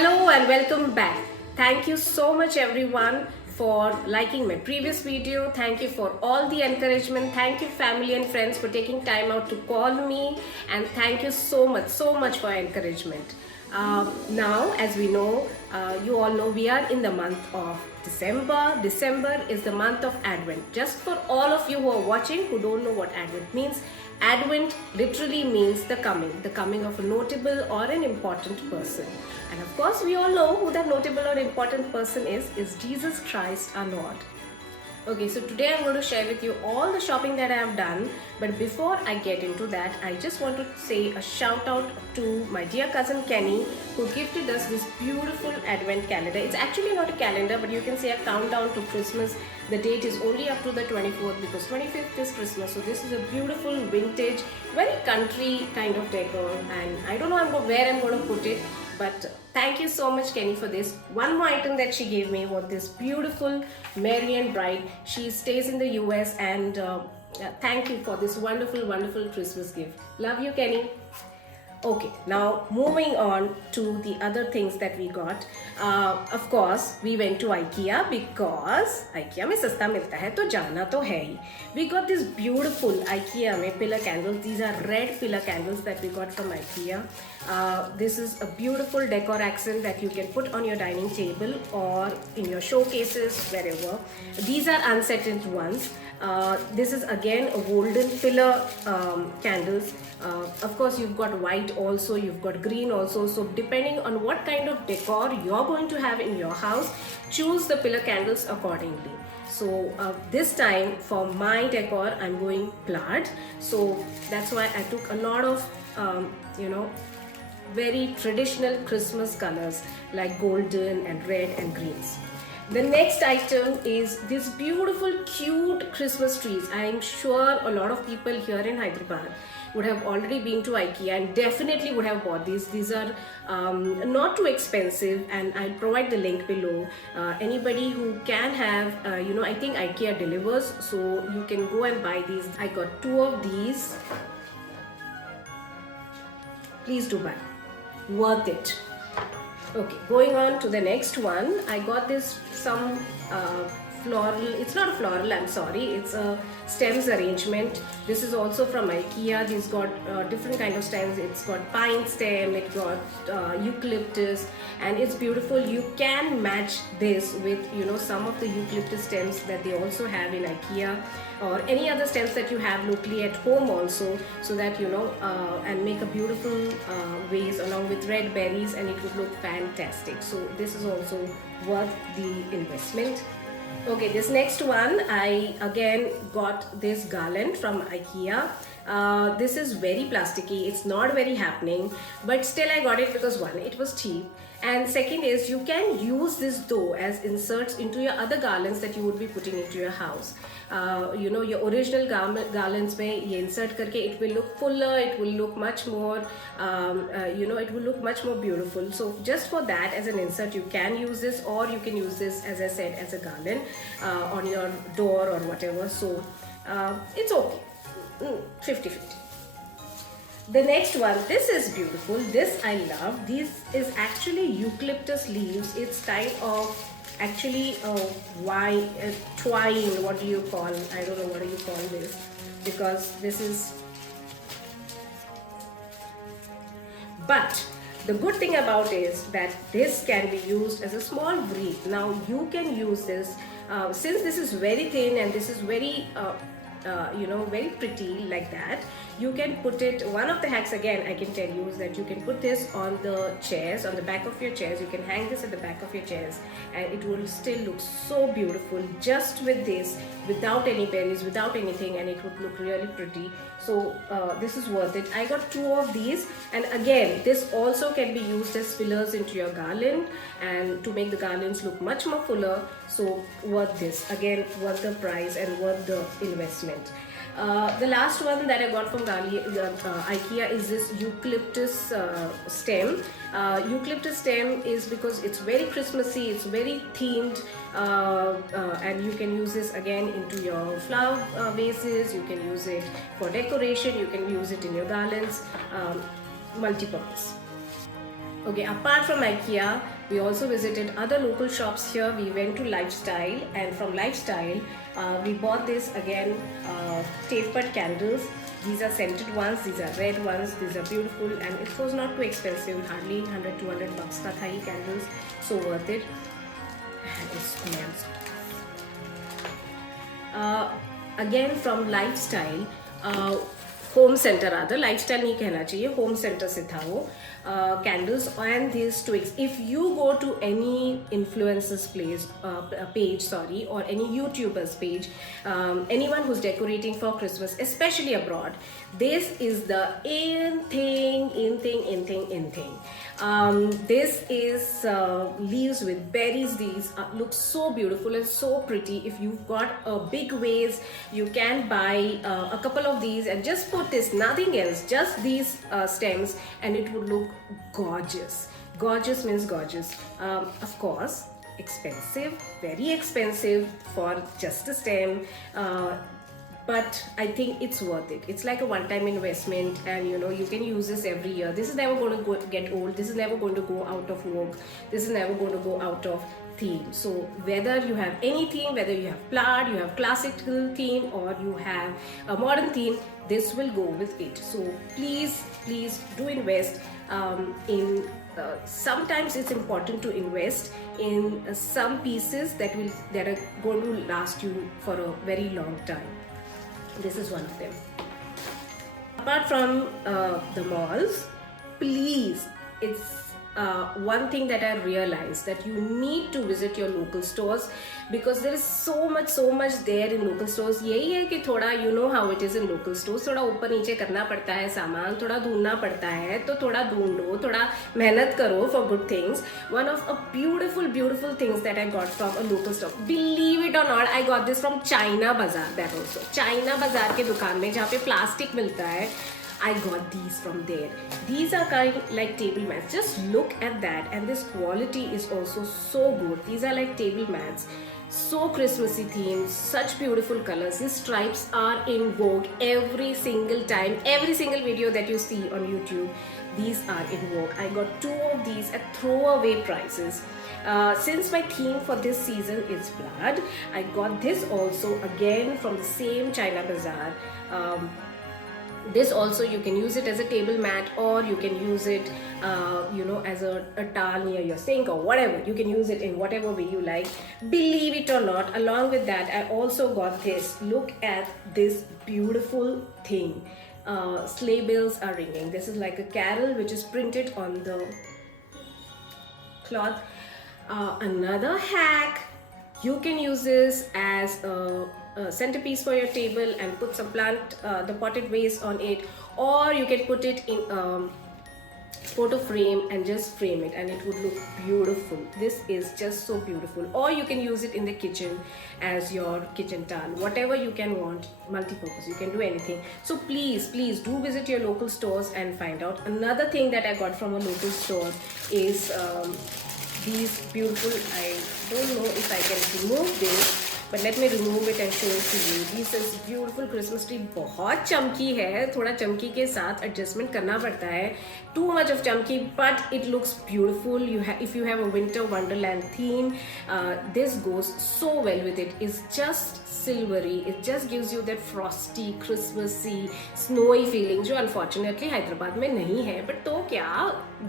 Hello and welcome back. Thank you so much everyone for liking my previous video. Thank you for all the encouragement. Thank you family and friends for taking time out to call me, and thank you so much for encouragement. Now, as we know, you all know we are in the month of December. December is the month of Advent. Just for all of you who are watching who don't know what Advent means, Advent literally means the coming of a notable or an important person. And of course, we all know who that notable or important person is Jesus Christ our Lord. Okay, so today I'm going to share with you all the shopping that I have done. But before I get into that, I just want to say a shout out to my dear cousin Kenny, who gifted us this beautiful Advent calendar. It's actually not a calendar, but you can say a countdown to Christmas. The date is only up to the 24th because 25th is Christmas. So this is a beautiful vintage, very country kind of decor. And I don't know where I'm going to put it. But thank you so much, Kenny, for this. One more item that she gave me was this beautiful Marian bride. She stays in the US, and thank you for this wonderful Christmas gift. Love you, Kenny. Okay, now moving on to the other things that we got. Of course, we went to Ikea because Ikea में सस्ता मिलता है तो जाना तो है ही. We got this beautiful Ikea में pillar candles. These are red pillar candles that we got from Ikea. This is a beautiful decor accent that you can put on your dining table or in your showcases, wherever. These are unscented ones. This is again a golden pillar candles. Of course, you've got white also, you've got green also. So depending on what kind of decor you're going to have in your house, choose the pillar candles accordingly. So this time for my decor, I'm going plaid. So that's why I took a lot of very traditional Christmas colors like golden and red and greens. The next item is this beautiful cute Christmas trees. I am sure a lot of people here in Hyderabad would have already been to Ikea and definitely would have bought these. These are not too expensive, and I'll provide the link below. Anybody who can have, I think Ikea delivers, so you can go and buy these. I got 2 of these. Please do buy. Worth it. Okay, going on to the next one. I got this some floral. It's not a floral, I'm sorry. It's a stems arrangement. This is also from Ikea. This got different kind of stems. It's got pine stem, it got eucalyptus, and it's beautiful. You can match this with some of the eucalyptus stems that they also have in Ikea, or any other stems that you have locally at home also, so that and make a beautiful vase along with red berries, and it would look fantastic. So this is also worth the investment. Okay, this next one, I again got this garland from Ikea. This is very plasticky, it's not very happening, but still I got it because one, it was cheap, and second is you can use this though as inserts into your other garlands that you would be putting into your house. Your original garlands mein ye insert karke, it will look fuller, it will look much more it will look much more beautiful. So just for that, as an insert, you can use this, or you can use this, as I said, as a garland on your door or whatever. So it's okay, 50-50. The next one, this is beautiful. This I love. This is actually eucalyptus leaves. It's kind of actually twine. What do you call? I don't know what do you call this, because this is. But the good thing about it is that this can be used as a small wreath. Now you can use this since this is very thin and this is very very pretty like that. You can put it, one of the hacks again I can tell you is that you can put this on the chairs, on the back of your chairs. You can hang this at the back of your chairs, and it will still look so beautiful just with this, without any berries, without anything, and it would look really pretty. So this is worth it. I got 2 of these, and again this also can be used as fillers into your garland and to make the garlands look much more fuller. So worth this, again worth the price and worth the investment. The last one that I got from Ikea is this eucalyptus stem. Eucalyptus stem is because it's very Christmassy, it's very themed, and you can use this again into your flower vases. You can use it for decoration, you can use it in your garlands, multi-purpose. Okay, apart from Ikea, we also visited other local shops here. We went to Lifestyle, and from Lifestyle, we bought this again tapered candles. These are scented ones, these are red ones, these are beautiful, and it was not too expensive, hardly 100-200 bucks ka tha ye candles, so worth it. And it smells. Again from Lifestyle, home centre आदर lifestyle नहीं कहना चाहिए, home centre से था वो candles and this Twix. If you go to any influencers page or any YouTubers page, anyone who's decorating for Christmas, especially abroad, this is the in thing. This is leaves with berries. These look so beautiful and so pretty. If you've got a big vase, you can buy a couple of these and just put this, nothing else, just these stems, and it would look gorgeous. Gorgeous means gorgeous. Of course, expensive, very expensive for just a stem. But I think it's worth it. It's like a one-time investment, and you can use this every year. This is never going to get old. This is never going to go out of vogue. This is never going to go out of theme. So whether you have any theme, whether you have plaid, you have classical theme, or you have a modern theme, this will go with it. So please do invest in sometimes it's important to invest in some pieces that are going to last you for a very long time. This is one of them. Apart from the malls, please, it's one thing that I realized, that you need to visit your local stores, because there is so much there in local stores. यही है कि थोड़ा you know how it is in local stores, थोड़ा ऊपर नीचे करना पड़ता है सामान, थोड़ा ढूंढना पड़ता है, तो थोड़ा ढूंढ लो, थोड़ा मेहनत करो for good things. One of a beautiful things that I got from a local store, believe it or not, I got this from China Bazaar. That also China Bazaar के दुकान में जहाँ पे प्लास्टिक मिलता है, I got these from there. These are kind like table mats. Just look at that, and this quality is also so good. These are like table mats, so Christmassy themed, such beautiful colors. These stripes are in vogue every single time, every single video that you see on YouTube. These are in vogue. I got 2 of these at throwaway prices. Since my theme for this season is blood, I got this also again from the same China Bazaar. This also, you can use it as a table mat, or you can use it as a towel near your sink, or whatever. You can use it in whatever way you like. Believe it or not, along with that, I also got this. Look at this beautiful thing. Sleigh bells are ringing. This is like a carol which is printed on the cloth. Another hack, you can use this as a centerpiece for your table and put some the potted vase on it, or you can put it in photo frame and just frame it, and it would look beautiful. This is just so beautiful. Or you can use it in the kitchen as your kitchen towel, whatever you can want, multi-purpose, you can do anything. So please do visit your local stores and find out. Another thing that I got from a local store is these beautiful, I don't know if I can remove this, but let me remove it and show it to you. This is beautiful Christmas tree. बहुत चमकी है, थोड़ा चमकी के साथ adjustment करना पड़ता है. Too much of chumky, but it looks beautiful. If you have a winter wonderland theme, this goes so well with it. It's just silvery. It just gives you that frosty, Christmassy, snowy feeling, जो unfortunately Hyderabad में नहीं है. But तो क्या,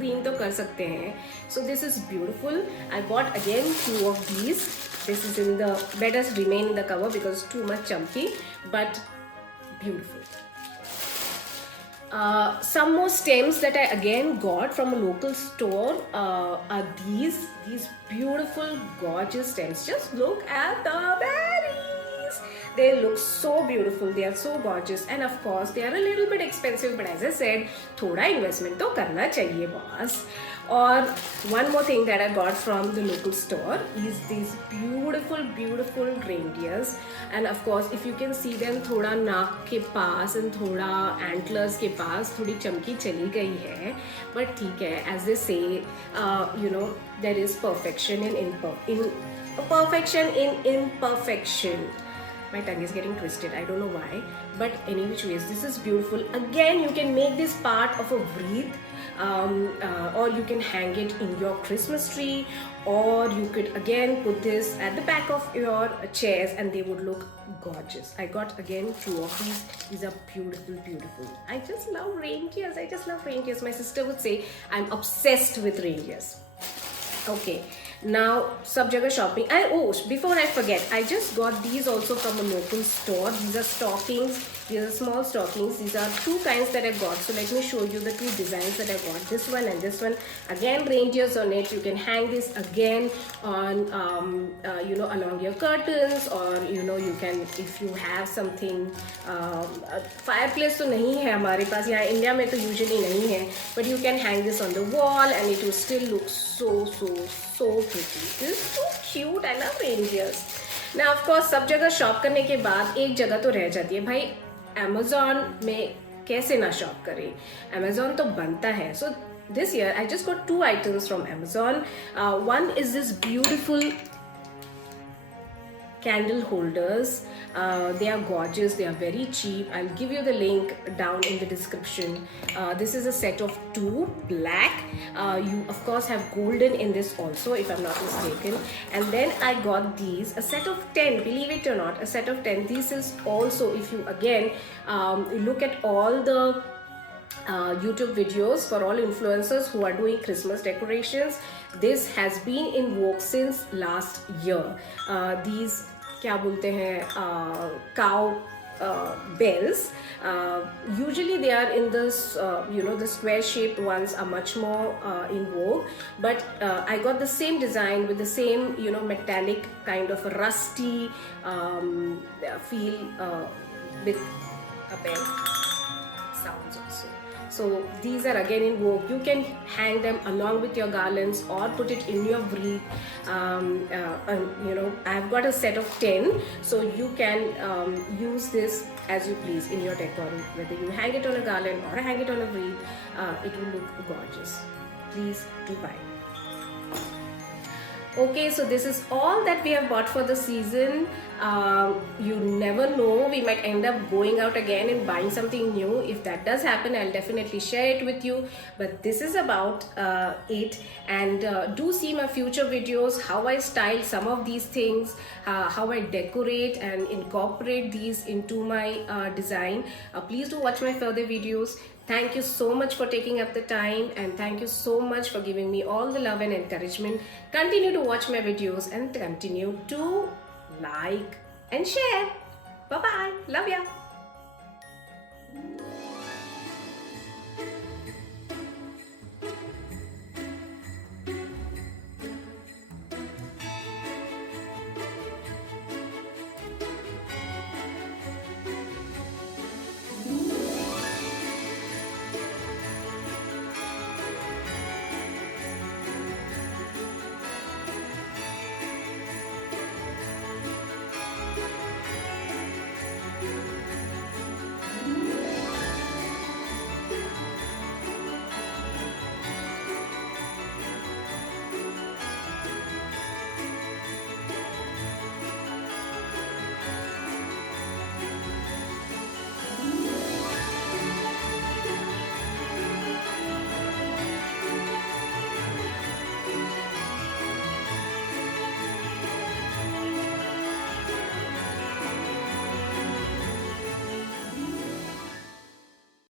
dream तो कर सकते हैं. So this is beautiful. I bought again 2 of these. This is in the better remain in the cover because too much chunky, but beautiful. Some more stems that I again got from a local store are these beautiful, gorgeous stems. Just look at the berries. They look so beautiful. They are so gorgeous, and of course they are a little bit expensive. But as I said, थोड़ा investment तो करना चाहिए boss. Or one more thing that I got from the local store is these beautiful reindeers, and of course if you can see them, थोड़ा नाक के पास and थोड़ा antlers के पास थोड़ी चमकी चली गई है, but ठीक है, as they say, there is perfection in imperfection. My tongue is getting twisted, I don't know why, but anyways, this is beautiful. Again, you can make this part of a wreath. or you can hang it in your Christmas tree, or you could again put this at the back of your chairs and they would look gorgeous. I got again 2 of these. These are beautiful, beautiful. I just love reindeers. I just love reindeers. My sister would say I'm obsessed with reindeers. Okay, now sab jagah shopping. Before I forget, I just got these also from a local store. These are stockings. These are small stockings. These are 2 kinds that I got. So let me show you the 2 designs that I got. This one and this one. Again, reindeers on it. You can hang this again on along your curtains, or you can, if you have something. Fireplace तो नहीं है हमारे पास यहाँ India में तो usually नहीं है, but you can hang this on the wall and it will still look so pretty. This is so cute. I love reindeers. Now of course सब जगह शॉप करने के बाद एक जगह तो रह जाती है भाई, Amazon में कैसे ना शॉप करें, Amazon तो बनता है. So this year I just got 2 items from Amazon. One is this beautiful candle holders. They are gorgeous. They are very cheap. I'll give you the link down in the description. This is a set of 2 black. You of course have golden in this also, if I'm not mistaken. And then I got these, a set of 10, believe it or not, a set of 10. This is also, if you again look at all the YouTube videos for all influencers who are doing Christmas decorations, this has been in vogue since last year. These क्या बोलते हैं, cow bells. Usually they are in this, the square shaped ones are much more in vogue, but I got the same design with the same metallic kind of a rusty feel with a bell sounds also. So these are again in vogue. You can hang them along with your garlands or put it in your wreath. I've got a set of 10, so you can use this as you please in your decor. Whether you hang it on a garland or hang it on a wreath, it will look gorgeous. Please do buy. Okay, so this is all that we have bought for the season. You never know, we might end up going out again and buying something new. If that does happen, I'll definitely share it with you. But this is about it. And do see my future videos, how I style some of these things, how I decorate and incorporate these into my design. Please do watch my further videos. Thank you so much for taking up the time, and thank you so much for giving me all the love and encouragement. Continue to watch my videos and continue to like and share. Bye bye. Love ya.